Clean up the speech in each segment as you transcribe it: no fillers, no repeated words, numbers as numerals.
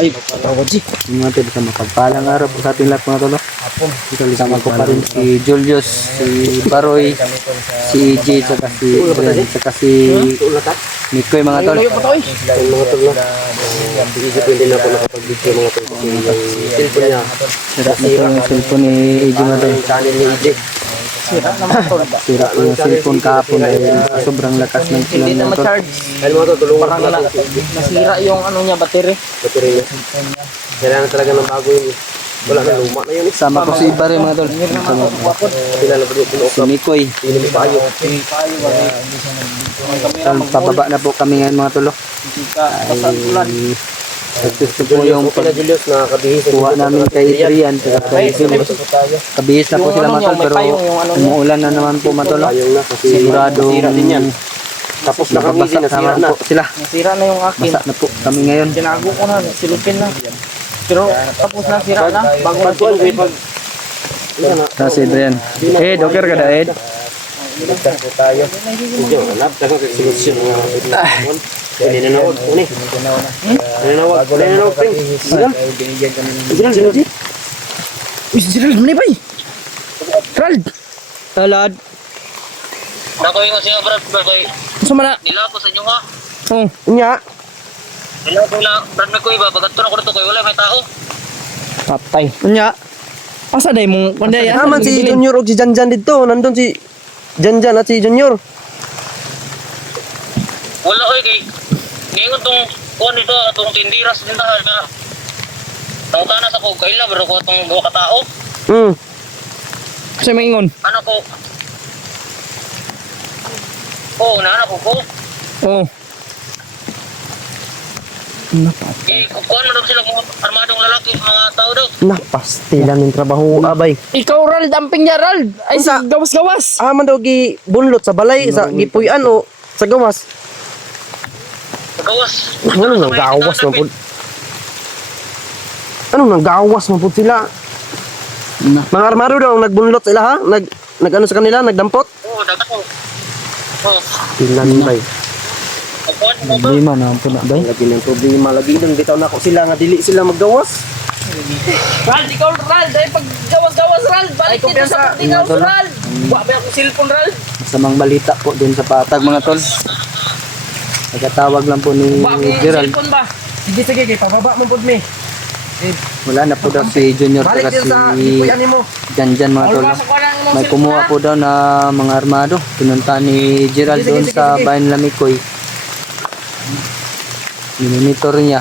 Ay, tawad si. Yung mga tol, sa mapagpalang araw po sa ating lahat mga tol. Hapon. Kasama ko pa rin si Julius, si Baroy, si EJ, saka si Adrian, saka si Mikoy mga tol. Layo pa to eh. Mga tol na. Iisip ko hindi na ako nakapag-video mga tol. Kasi yung cellphone niya. Sira na po yung cellphone ni EJ mga tol. Yung channel ni EJ. Sira naman tol. Sira po yung cellphone kahapon dahil sobrang lakas ng Hindi ulan na mga tol. ma-charge. Dahil mga tol, tulungan Parang ko na ito. nasira yung ano niya, battery. Battery niya. Kailangan talaga ng bago yun. Wala na, luma na yun. Sama ko si Ibar mga tol. Sama ko Kapila na po si Mikoy. Hindi mo tayo. Pababa na po kami ngayon mga tol. Ay, success po yung Kapila Julius, nakakabihis. kuha namin kay Adrian saka kay Julius. Kabihis na po sila mga tol pero umuulan na naman po mga tol. Sayang na kasi Sigurado nasira din yan. Tapos nakangisi, mababasa nasira naman na. po sila. Nasira na yung akin. Basa na po kami ngayon. Tinago ko na, silupin na. Pero tapos na, sira na. Bago na Pagkuhan, silupin. Sa si Adrian. Ed, okay ka da Ed? Ligtas po tayo. Medyo, anak, nagkakasolusyon mga kaibigan. Ninanawag po ni. Ninanawag, pring. Sila? Sila, sila, sila. Uy, si Rald, mani ba eh? Rald! Talad. Nakoy ko siya brad, koy. Saan na? Nila ko sa inyo ha. Oh. Nya. Nila ko na brad ko iba pagkaturo ko dito kay wala may tao. Patay. Unya. Asa day mo? Panday yan? Naman si Junior o si Janjan dito. Nandun si Janjan at si Junior. Wala oy kay ningon tong kuan dito atong tindiras din tahan na. Tawta na sa ko kaila bro ko atong duha ka tao. Kasi maingon. Ano ko? Oh, nana ko ko. Oh. Kuan mo daw sila mga armadong lalaki mga tao daw. Napastilan ng trabaho abay. Ikaw, Rald, amping niya, Rald. Ay, Unsa? gawas-gawas. Man daw gi bunlot sa balay sa gipuy-an o sa gawas. Gawas. Ano nang gawas man pud? Ano nang gawas man pud sila? Mga armado daw ang nagbunlot sila ha? Nag ano sa kanila, nagdampot? Oh, dagat ko. Oh, Tilan bay. kuan mo ba? Lima na po na bay. Lagi ng problema lagi nang bitaw na ako sila nga dili sila maggawas. Rald, ikaw, Rald. Ay, pag gawas-gawas, Rald. Balik dito sa pagtingaw, Rald. Buwa ba akong cellphone, Rald? Masamang balita po din sa patag mga tol. Nagkatawag lang po ni Buwa akong Gerald. cellphone ba? Sige sige kay pababa mo pud mi. Wala na po daw si Junior Balik saka din sa si gipuy-an nimo. Janjan mga tol. Alwasa ko lang ng May cellphone, kumuha ha? po daw na mga armado. Pinunta ni Gerald Sige, doon sige, sa sige. bayan Lamikoy. Minonitor niya.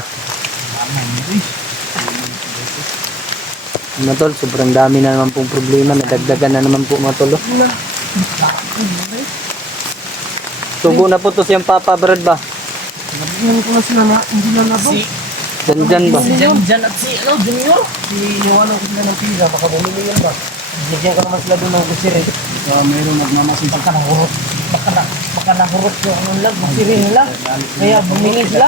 Mga tol, sobrang dami na naman pong problema. Nadagdagan na naman po mga tol. Tubo na po to siyang Papa Brad ba? Ano ko na sila na hindi na nabo. Si Janjan ba? Jan at si, ano, Junior? Si Iwan ko sila ng pizza baka bumili yan ba. Bigyan ko naman sila doon ng gusiri. Mayroon nagmamasin baka nahurot. Baka nahurot yung ano lang, masirin nila. Kaya bumingin sila.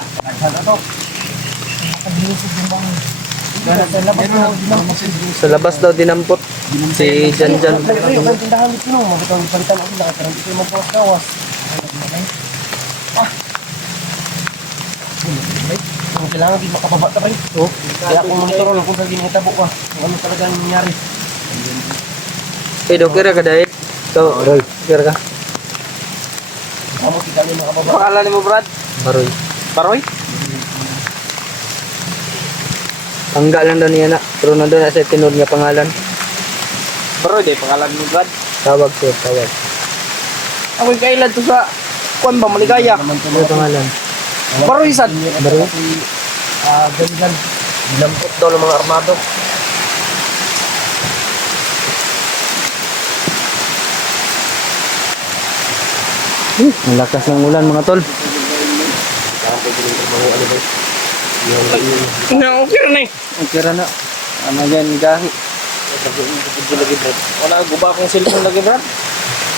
Sa labas daw dinampot si Janjan. Yung tindahan dito no, magkatawag palitan ako sila kasi hindi mo po kawas. Ang kailangan di makababa ka rin. Kaya kung monitor lang kung sa ginitabo ka, kung ano talaga ang nangyari. Eh, okay ra ka dahil? Ikaw, okay ra ka? Kamu tidak ni makababa. Pangalan mo Brad? Baroy. Paroy? Tangga lang daw niya na. Pero nandun na sa tinod nga pangalan. Paroy, day pangalan mo, Brad. Tawag sir, tawag. Ako'y kailan to sa kuan ba, Maligaya. Ano pangalan? Paroy, sad. Baroy? Ganyan. Dinampot daw ng mga armado. Ang lakas ng ulan mga tol. Nga, okay rin eh. Okay ra na. Ano yan, gahi. Wala, guba akong cellphone lagi, Brad.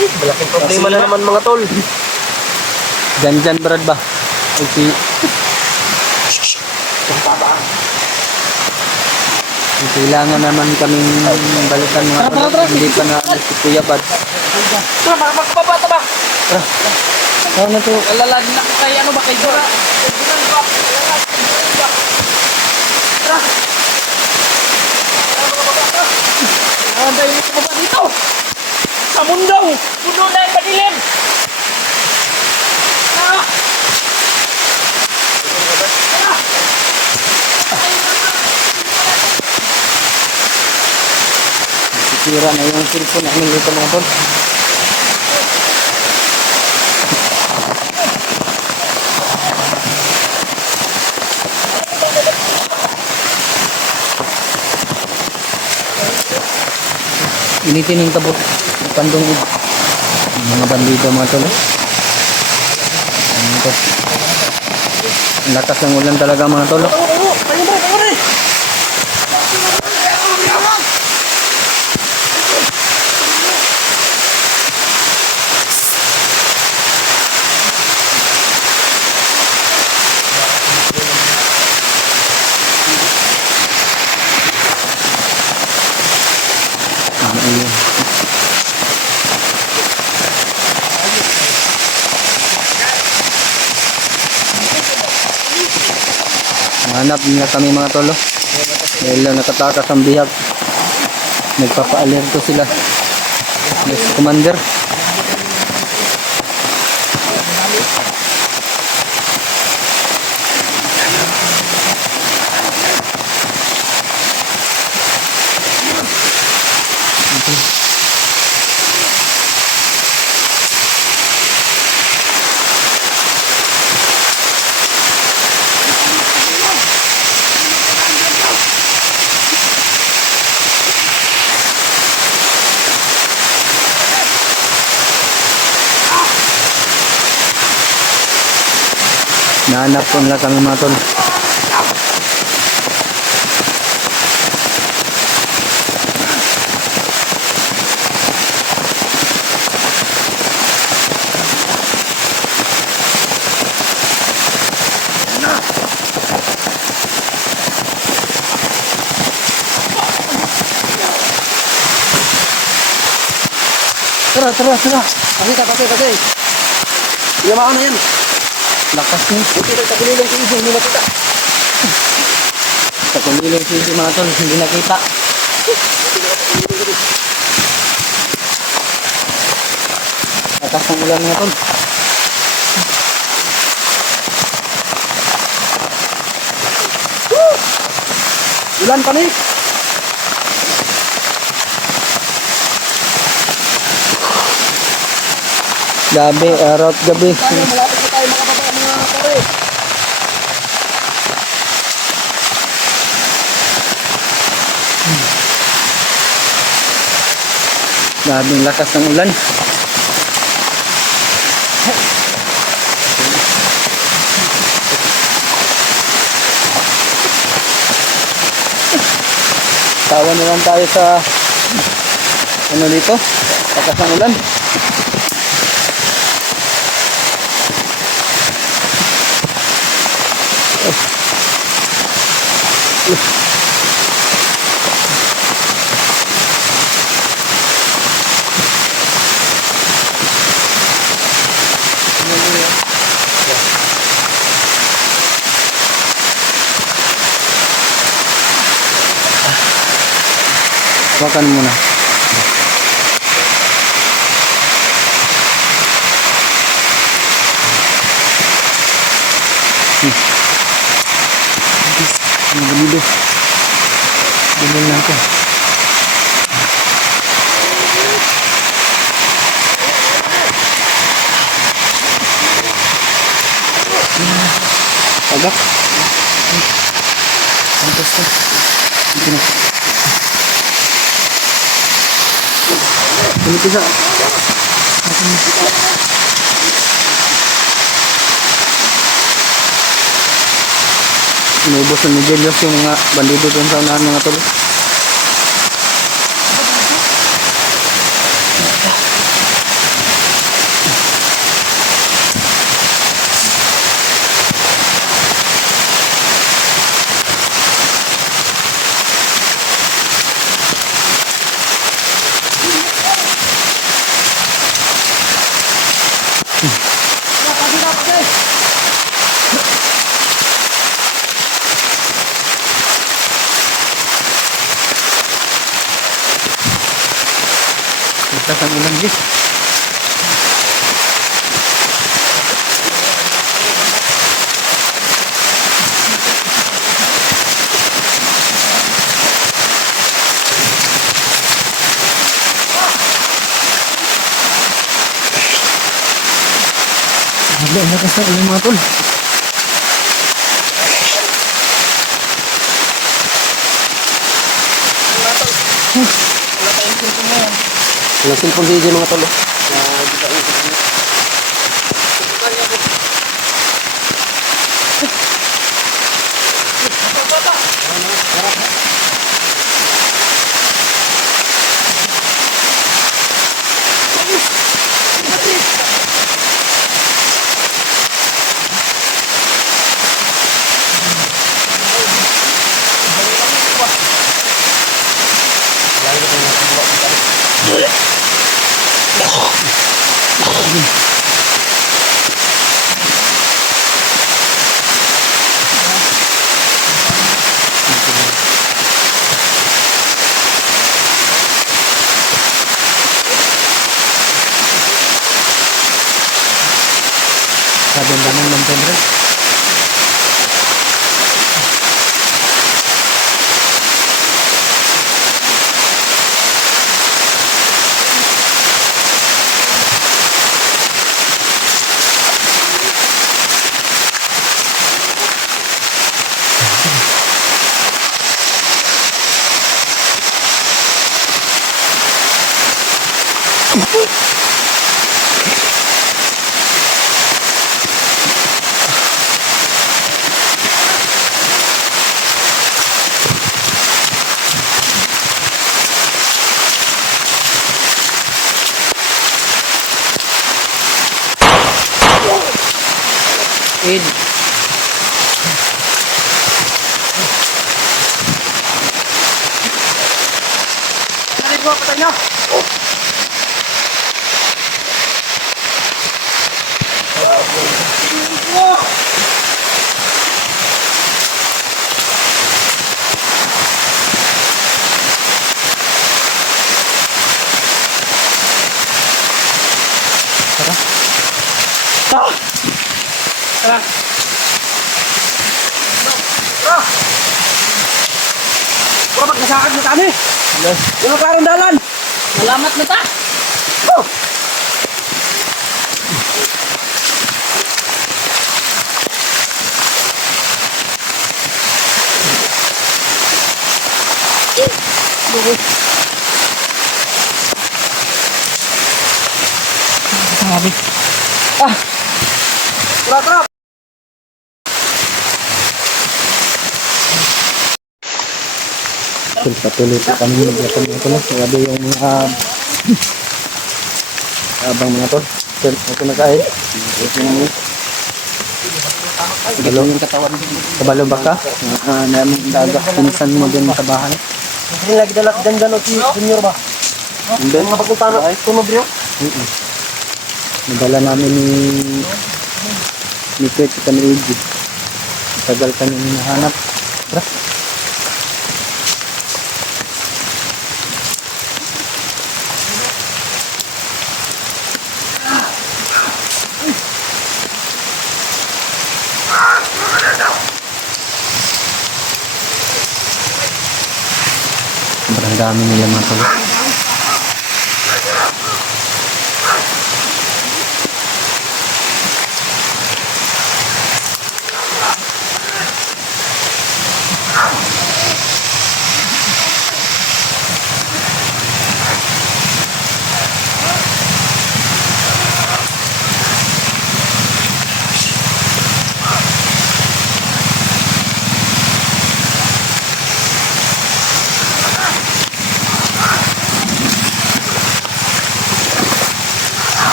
Malaking problema na naman mga tol. Janjan Brad ba? O si... Kailangan naman kaming balikan mga tol. Hindi pa na si Kuya Bad. Tara, makapabata ba? Ano na to? Alalad na ko kay ano ba, kay Jura. sa mundo. Puno na yung madilim. Ah! Sira na yung cellphone namin dito mga tol. Initin yung tabot. Pandong mga bandido mga tol. Ano to? Ang lakas ng ulan talaga mga tol. Hanap nila kami mga tolo. Dahil lang nakatakas ang bihag. Nagpapa-alerto sila. Yes, commander. Nahanap po nila kami mga tol. Tara. Kasi. Yamaan na yan. Lakas niya. Buti na takulilong si Ijo, hindi nakita. Sa kulilong si mga tol, hindi nakita. Lakas ng ulan mga tol. Ulan pa ni. Gabi, araw at gabi. Malapit na tayo makababa mga pare. Gabing lakas ng ulan. Tawa na lang tayo sa ano dito, lakas ng ulan. Hawakan muna. Balido. Bilhin lang ko. Agak. Pantas to. Dito na. Ini bisa. Inubos na ni Jelios yung mga bandido doon sa unahan mga tol. lakas ang ulan guys. Ang lakas ng ulan mga tol. Walang cellphone DJ mga tol. Sabi ang damang ng tendre. Ed. Nalit mo, patay nyo. Tara. Bro, magkasakag na kami. Yung karong dalan. Salamat na ta. Oh. Sabi. Tara. Patuloy po kami maglakad mga tol. Grabe yung mga abang mga tol. Ito na kahit. Kabalo yung katawan. Kabalo baka. Namin daga. Pinsan mo din sa bahay. Hindi lagi dalak dyan o si Junior ba? Hindi. Mga papunta na ay tunog bro. Nadala namin ni Kurt at ni Iggy. Tagal kami hinahanap. Tara. Sobrang dami nila mga tol.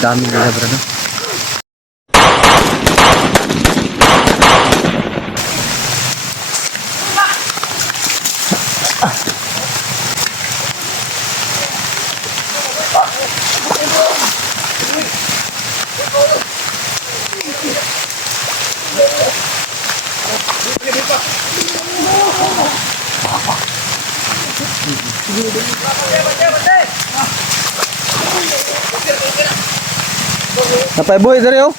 Dami nila bro. Napay boy dari oh.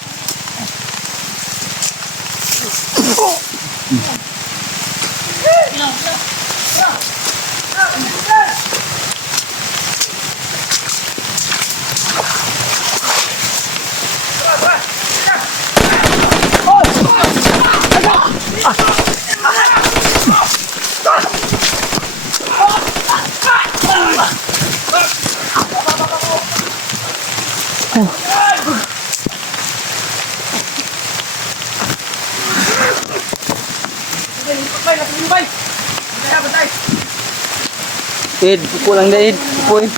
Id, pupo lang dahil. Pupo eh.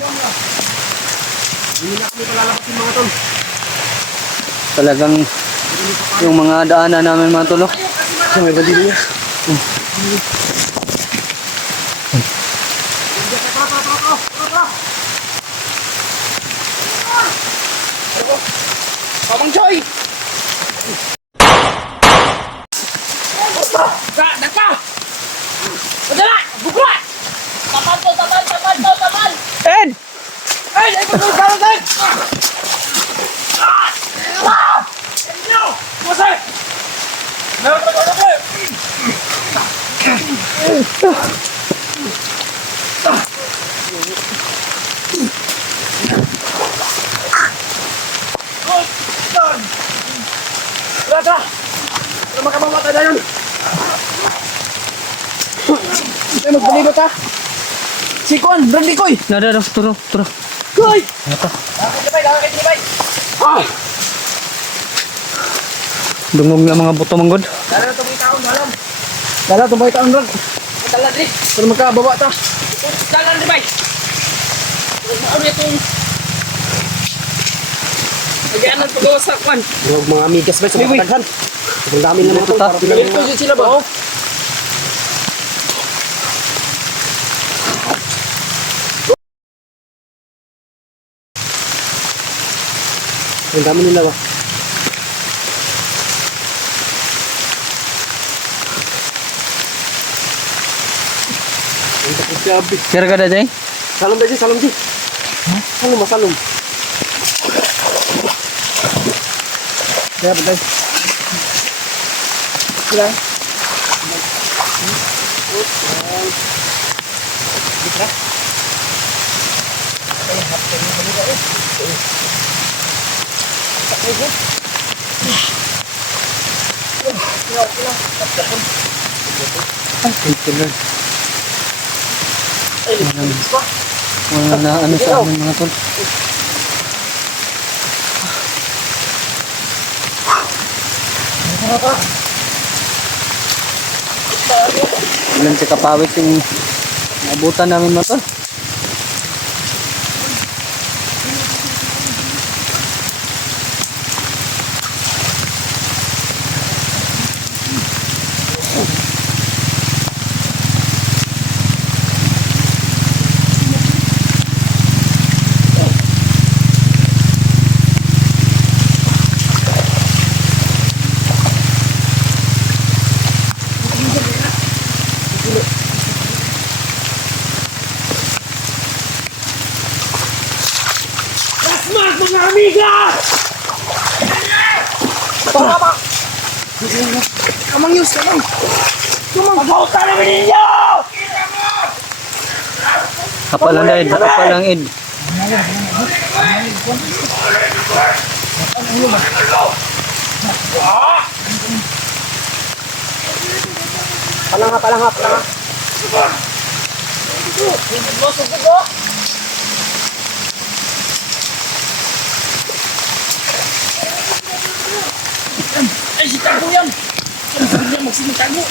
Talagang yung mga daanan namin mga tulo. Sa may badili niya. Abang Joy! Naka! Madala! Bukla! Taman to! Ed! Ay! Ay! Pagkakas! Ed! Enyo! Masay! Meron na ko! Tara! Tara makamamatay na yun! Ay, magbalibot ha! Si Kuan, Brandy Koy! Nada, turo. Koy! Lakad tibay! Dungog na mga buto manggod. Dala na itong ikaon, dalam! Dala itong ikaon, Brad! Dala, Dri! Para magkababa ta! Dala na tibay! Ano itong... Nagyan ang pagawa sa Kuan! Mga amigas ba sa mga kataghan? Ang dami na mga tol. Ito yun sila ba? Ang dami nila ba? Ang takot grabe. Kira ka da jay? Salom ba, Ji? Salom, Ji? Salom ba, salom? Kaya ba guys? Sila? Mga na ano sa amin mga tol. Ilan si kapawis yung nabutan namin mga tol. Mas mga amiga! Tama! Kamang yus, kamang! Pag-auta namin ninyo! Kapalang Ed, kapalang Ed. Palangha. Ay, si Tago yan! Sabi niya magsimitago!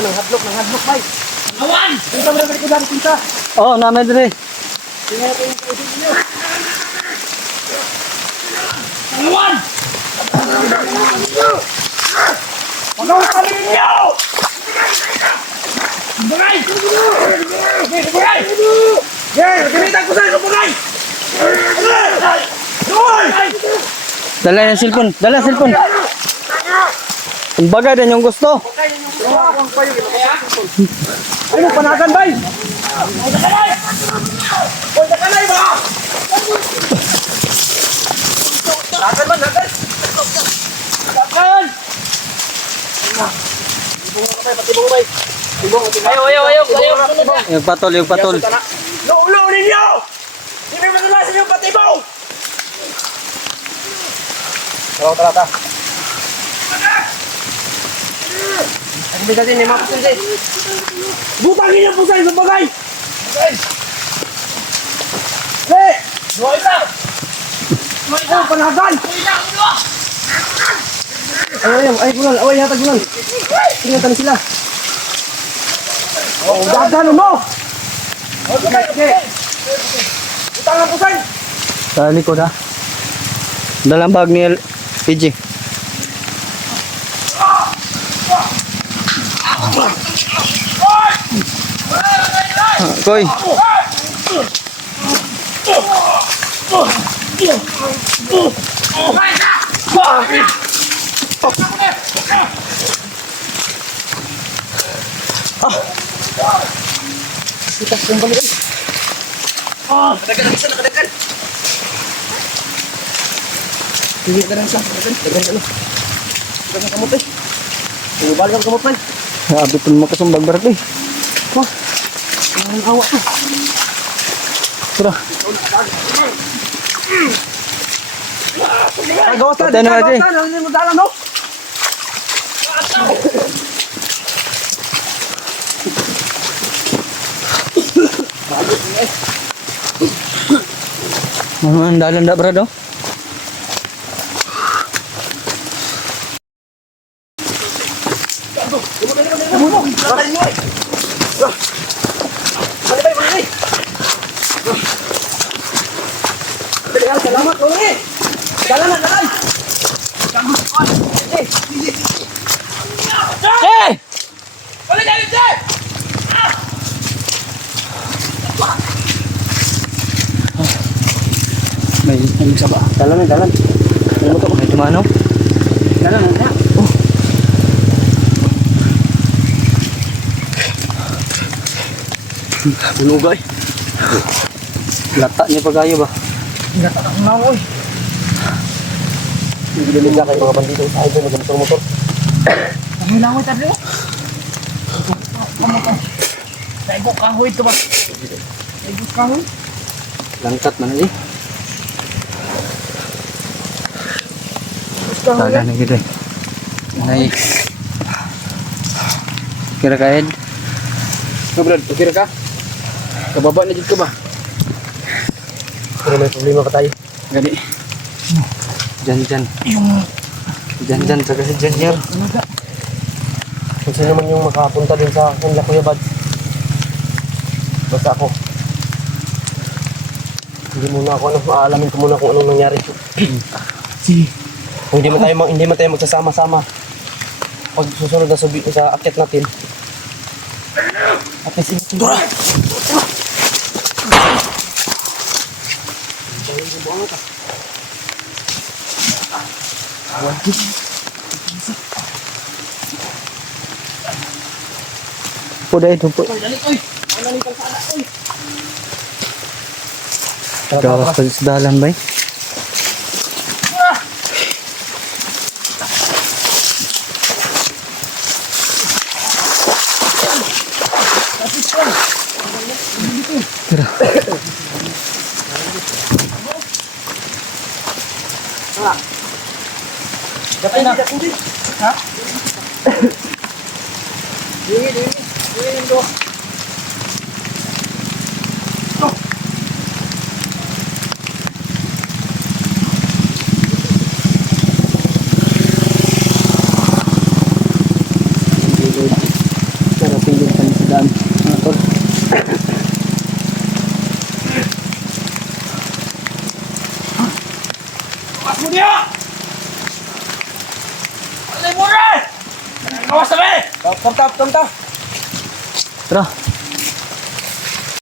Nang hadlok, bay. Awan! Ito mo na ko dali pinta. Oh, namin dire. Awan! Pag-auta namin ninyo! Bagay! Bagay! Dala yung cellphone. Dala cellphone. Kumbaga din yung gusto. Ano, panagan, bay? Nagan man, nagan! Nagan! Patibong, bay. Ayaw. Yung patol, yung patol. Lulo ninyo! Hindi mo matalasin yung patibong! Tara. Ang bigat din, mga pusin. Butang ninyo po sa bagay! Hey! Dua isa! Oh, panagan! Ay, bulan. Away, hatag bulan. Tingnan sila. Oh, dagan mo! Okay. Butang ang pusin! Sa likod ha. Dalang bag ni PG. Koy. Nakadagan. Hindi ka lang siya. Dagan. Dagan kamot eh. Tunggal kang kamot eh. Abit mo kasumbag berat eh. Ang awa to. Tara. Gawas na. Patay na natin. Hindi mo dalan no? Dalan dak berado. Salamat ko ni. Dalan. Eh! Balik dali, Jay. May isa ba? Dalan. Ano to? May tumano? Dalan na. Bulugay. Lata niya pagayo ba? Natakak na ako eh. Hindi nila kayo mga bandito sa highway motor. Ang langoy tadi. Sa ibo kahoy ito ba? Sa ibo kahoy. Langkat man eh. Kahoy. Dalan na gitu. Nay. Kira kain. Brad, okay ka? Kababa na dito ka ba? Pero may problema pa tayo. Gani. Jan. Yung Jan sa kasi Jan. Kung sino naman yung makapunta din sa kanila Kuya Bad. Basta ako. Aalamin ko muna kung anong nangyari. Kung hindi man tayo magsasama-sama. Pag susunod na sa akyat natin. At least Dora! Puday itu po. Gawas pa sa dalan bay. Tira. Dapat na. Ha? Dili. Dili. Pero pingin pa sa daan. Tol. Mas mo dia! Alay mo rin! Kawas na ba eh! Tap. Tara.